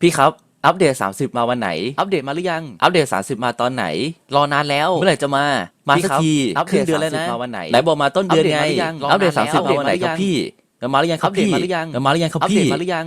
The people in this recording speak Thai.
พี่ครับ อัปเดต 30 มาวันไหน อัปเดตมาหรือยัง อัปเดต 30 มาตอนไหน รอนานแล้ว เมื่อไหร่จะมา มาสักทีอัปเดตครึ่งเดือนแล้วนะ30มาวันไหนไหนบอกมาต้นเดือนไง อัปเดตมาหรือยังรอนานอัปเดตแล้ว30 มาวันไหนครับพี่ มาหรือยังครับอัปเดตพี่มาหรือยังมาหรือยังครับอัปเดพี่ตมาหรือยัง